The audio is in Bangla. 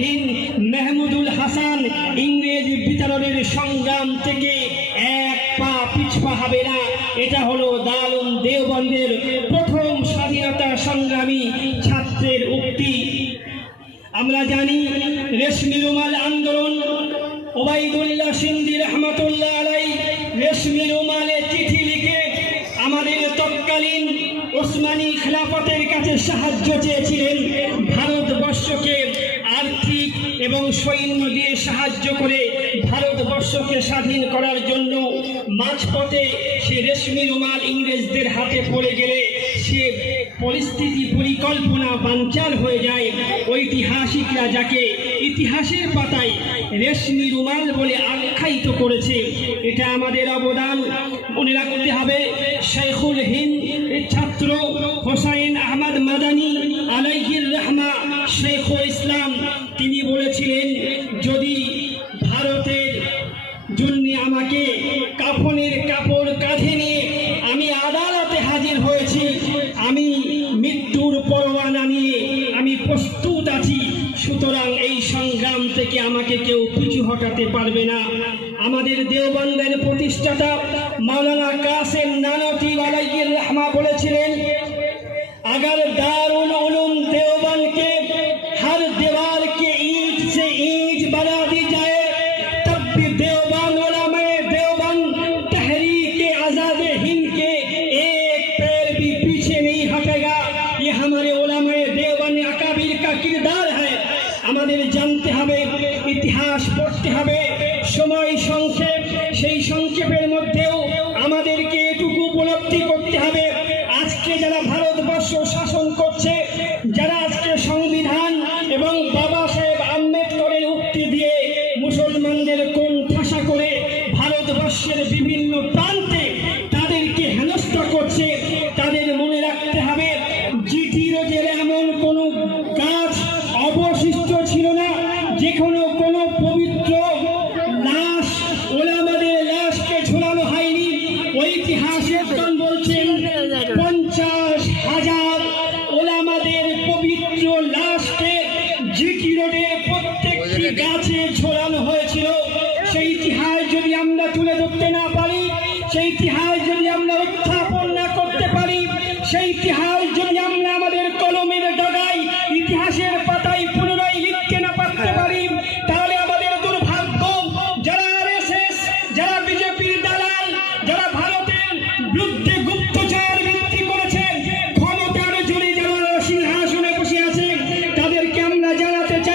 হিন্দ মেহমুদুল হাসান ইংরেজ বিতরণের সংগ্রাম থেকে এক পা পিছপা হবে না। এটা হলো দারুণ দেওবন্দের প্রথম স্বাধীনতা সংগ্রামী ছাত্রের উক্তি। আমরা জানি রেশমি রুমাল আন্দোলন ওবাইদুল্লাহ সিন্দি রহমতুল্লাহ আলাই রেশমি রুমালে চিঠি লিখে আমাদের তৎকালীন ওসমানী খেলাফতের কাছে সাহায্য চেয়েছিলেন। সৈন্য দিয়ে সাহায্য করে ভারতবর্ষকে স্বাধীন করার জন্য মাঝপথে সে রেশমি রুমাল ইংরেজদের হাতে পড়ে গেলে সে পরিস্থিতি পরিকল্পনা বানচাল হয়ে যায়। ঐতিহাসিকরা যাকে ইতিহাসের পাতায় রেশমি রুমাল বলে আখ্যায়িত করেছে, এটা আমাদের অবদান। মনে রাখতে হবে, শেখুল হিন্দ ছাত্র হোসাইন আহমদ মাদানী আলাইহির রহমা শেখুল ইসলাম, তিনি বলেছিলেন, যদি ভারতের জন্য আমাকে কাফনের কাপড় কাঁধে নিয়ে আমি আদালতে হাজির হয়েছি, আমি মৃত্যুর পরোয়ানা নিয়ে আমি প্রস্তুত আছি, সুতরাং এই সংগ্রাম থেকে আমাকে কেউ পিছু হটাতে পারবে না। আমাদের দেওবন্দের প্রতিষ্ঠাতা মাওলানা কাসেম নানতি আলাইহির রহমা বলেছিলেন, আগার দারুল हमारे ओला में देवानी अकाबिर का किरदार है हमारे जानते हमें इतिहास पढ़ते हमें समय যেখানে কোনো পবিত্র লাশ ওলামাদের লাশকে ঝোলানো হয়নি। ঐতিহাসিক বলছেন, পঞ্চাশ হাজার ওলামাদের পবিত্র লাশকে জিকি রোডে প্রত্যেকটি গাছে ঝোলানো হয়েছিল। সেই ইতিহাস যদি আমরা তুলে ধরতে না পারি, সেই ইতিহাস যদি আমরা উত্থাপন না করতে পারি, সেই ইতিহাস যদি আমরা আমাদের কলমের ডগায় ইতিহাসের